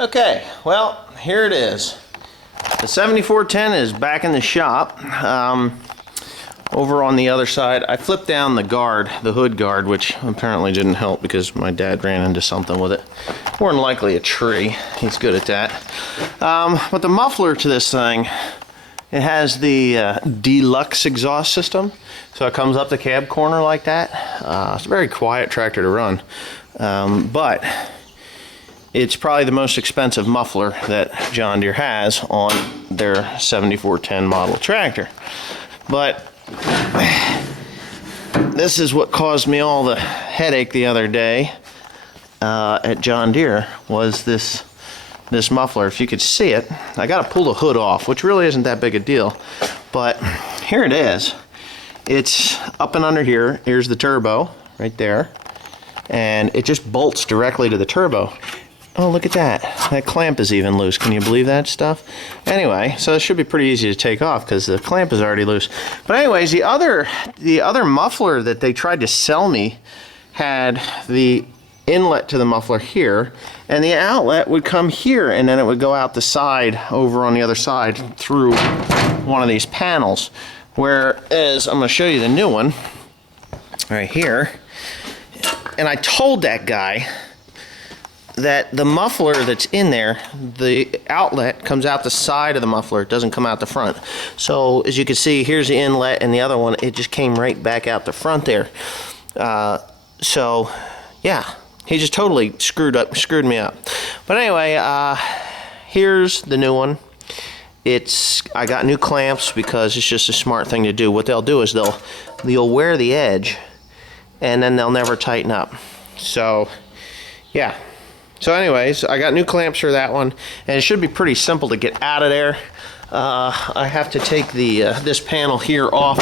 Okay, well, here it is. The 7410 is back in the shop. Over on the other side, I flipped down the guard, the hood guard, which apparently didn't help because my dad ran into something with it. More than likely a tree. He's good at that. But the muffler to this thing, it has the deluxe exhaust system. So it comes up the cab corner like that. It's a very quiet tractor to run. But it's probably the most expensive muffler that John Deere has on their 7410 model tractor. But this is what caused me all the headache the other day at John Deere, was this muffler. If you could see it, I got to pull the hood off, which really isn't that big a deal. But here it is. It's up and under here. Here's the turbo right there. And it just bolts directly to the turbo. Oh, look at that. That clamp is even loose. Can you believe that stuff? Anyway, so it should be pretty easy to take off because the clamp is already loose. But anyways, the other muffler that they tried to sell me had the inlet to the muffler here, and the outlet would come here, and then it would go out the side over on the other side through one of these panels. Whereas, I'm going to show you the new one right here. And I told that guy that the muffler that's in there, the outlet comes out the side of the muffler, it doesn't come out the front. So as you can see, here's the inlet, and the other one, it just came right back out the front there. So yeah, he just totally screwed me up. But anyway, here's the new one. I got new clamps because it's just a smart thing to do. What they'll do is they'll wear the edge, and then they'll never tighten up. So yeah. So anyways, I got new clamps for that one, and it should be pretty simple to get out of there. I have to take this panel here off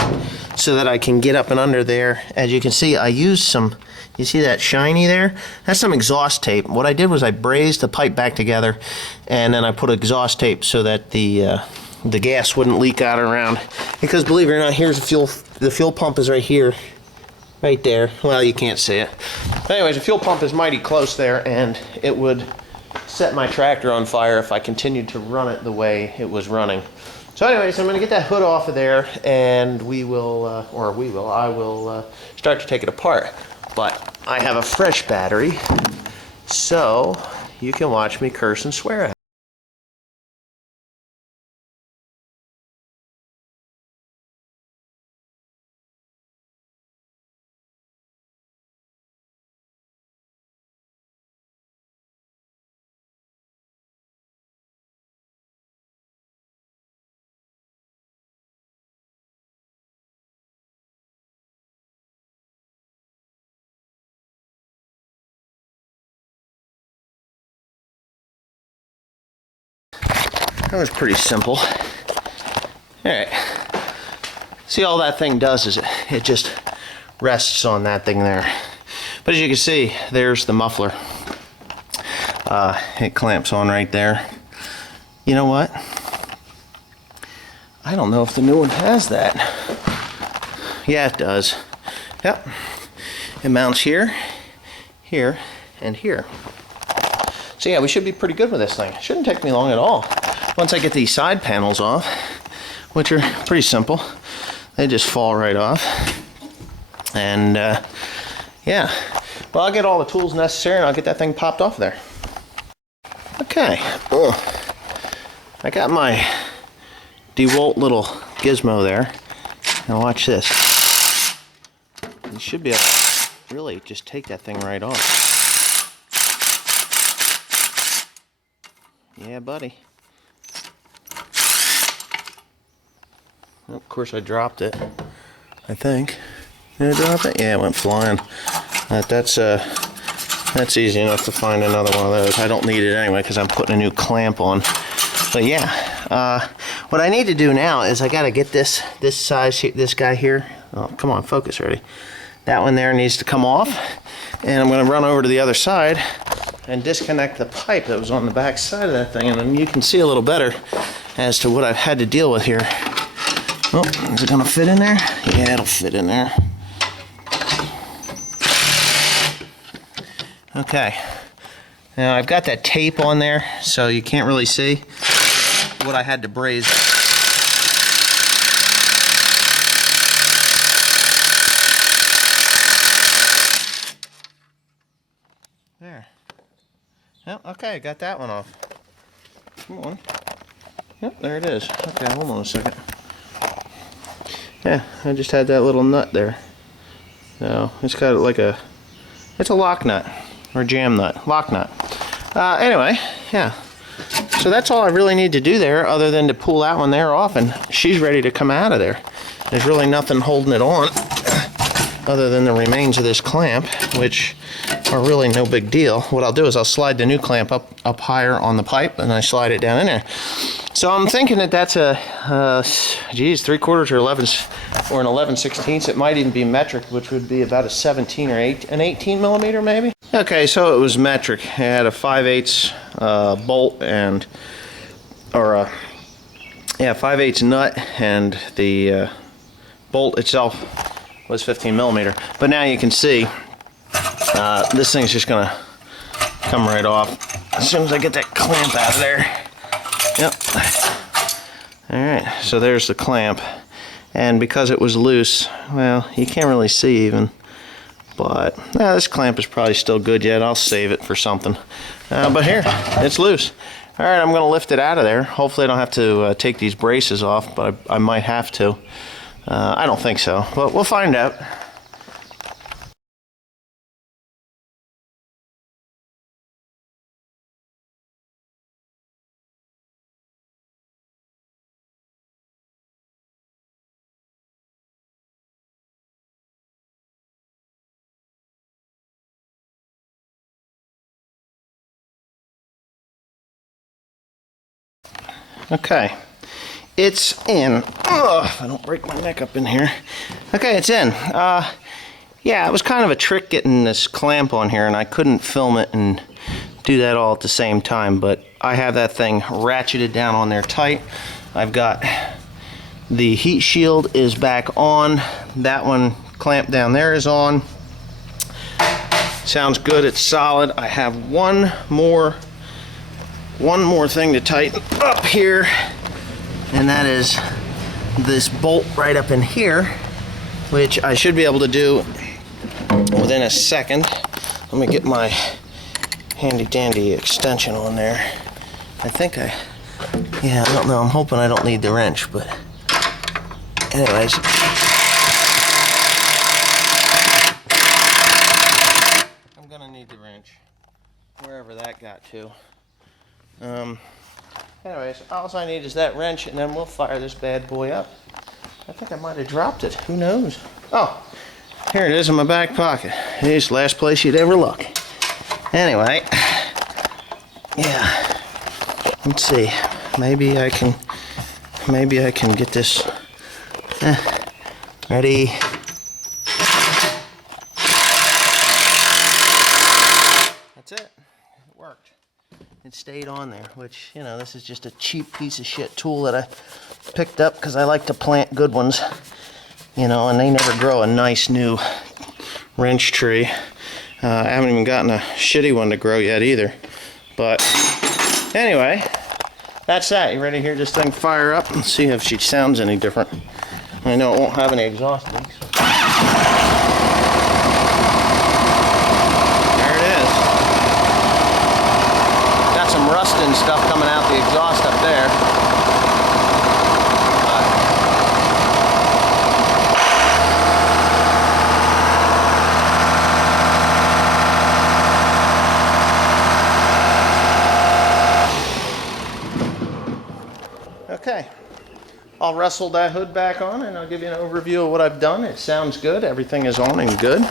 so that I can get up and under there. As you can see, I used some, you see that shiny there? That's some exhaust tape. What I did was I brazed the pipe back together, and then I put exhaust tape so that the gas wouldn't leak out around. Because believe it or not, here's the fuel pump is right here. Right there. Well, you can't see it. But anyways, the fuel pump is mighty close there, and it would set my tractor on fire if I continued to run it the way it was running. So anyways, I'm going to get that hood off of there, and I will start to take it apart. But I have a fresh battery, so you can watch me curse and swear at it. That was pretty simple. Alright. See, all that thing does is it just rests on that thing there. But as you can see, there's the muffler. It clamps on right there. You know what? I don't know if the new one has that. Yeah, it does. Yep. It mounts here, here, and here. So yeah, we should be pretty good with this thing. Shouldn't take me long at all. Once I get these side panels off, which are pretty simple, they just fall right off. And yeah, well, I'll get all the tools necessary and I'll get that thing popped off there. Okay, I got my DeWalt little gizmo there. Now watch this. You should be able to really just take that thing right off. Yeah, buddy. Of course I dropped it, I think. Did I drop it? Yeah, it went flying. That's easy enough to find another one of those. I don't need it anyway because I'm putting a new clamp on. But yeah, what I need to do now is I got to get this size, this guy here. Oh, come on, focus already. That one there needs to come off. And I'm going to run over to the other side and disconnect the pipe that was on the back side of that thing. And then you can see a little better as to what I've had to deal with here. Oh, is it going to fit in there? Yeah, it'll fit in there. Okay. Now I've got that tape on there, so you can't really see what I had to braze. There. Yep, okay, got that one off. Come on. Yep, there it is. Okay, hold on a second. Yeah, I just had that little nut there. So it's got like it's a lock nut or jam nut, lock nut. Anyway, yeah. So that's all I really need to do there, other than to pull that one there off, and she's ready to come out of there. There's really nothing holding it on other than the remains of this clamp, which are really no big deal. What I'll do is I'll slide the new clamp up higher on the pipe, and I slide it down in there. So I'm thinking that that's a 3/4 or 11 or an 11/16. It might even be metric, which would be about a 17 or an 18 millimeter maybe. Okay, so it was metric. It had a 5/8 bolt and, or a 5/8 nut, and the bolt itself was 15 millimeter. But now you can see this thing's just gonna come right off as soon as I get that clamp out of there. Yep. Alright, so there's the clamp, and because it was loose, well, you can't really see even, but this clamp is probably still good yet. I'll save it for something. But here, it's loose. Alright, I'm going to lift it out of there. Hopefully I don't have to take these braces off, but I might have to. I don't think so, but we'll find out. Okay, it's in. If I don't break my neck up in here. Okay, it's in. Yeah, it was kind of a trick getting this clamp on here, and I couldn't film it and do that all at the same time, but I have that thing ratcheted down on there tight. I've got the heat shield is back on. That one clamp down there is on. Sounds good, it's solid. I have one more thing to tighten up here, and that is this bolt right up in here, which I should be able to do within a second. Let me get my handy dandy extension on there. I don't know, I'm hoping I don't need the wrench, but anyways. I'm gonna need the wrench, wherever that got to. Anyways, all I need is that wrench, and then we'll fire this bad boy up. I think I might have dropped it. Who knows? Oh, here it is in my back pocket. It's the last place you'd ever look. Anyway, yeah. Let's see. Maybe I can get this. Ready? That's it. It worked. It stayed on there, which, you know, this is just a cheap piece of shit tool that I picked up because I like to plant good ones, you know, and they never grow a nice new wrench tree. I haven't even gotten a shitty one to grow yet either. But anyway, that's that. You ready to hear this thing fire up and see if she sounds any different? I know it won't have any exhaust leaks. Some rusting stuff coming out the exhaust up there. Okay, I'll wrestle that hood back on and I'll give you an overview of what I've done. It sounds good. Everything is on and good.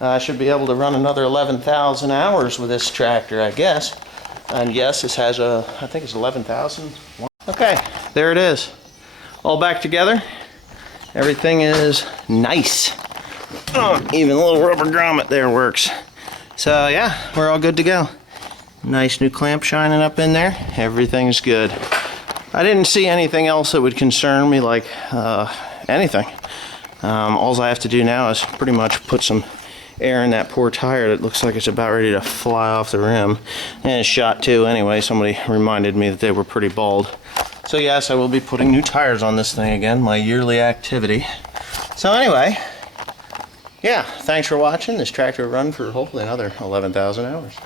I should be able to run another 11,000 hours with this tractor, I guess. And yes, this has I think it's 11,000. Okay, there it is. All back together. Everything is nice. Even a little rubber grommet there works. So yeah, we're all good to go. Nice new clamp shining up in there. Everything's good. I didn't see anything else that would concern me, like anything. All I have to do now is pretty much put some air in that poor tire that looks like it's about ready to fly off the rim. And it's shot too anyway. Somebody reminded me that they were pretty bald. So yes, I will be putting new tires on this thing again, my yearly activity. So anyway, yeah, thanks for watching. This tractor will run for hopefully another 11,000 hours.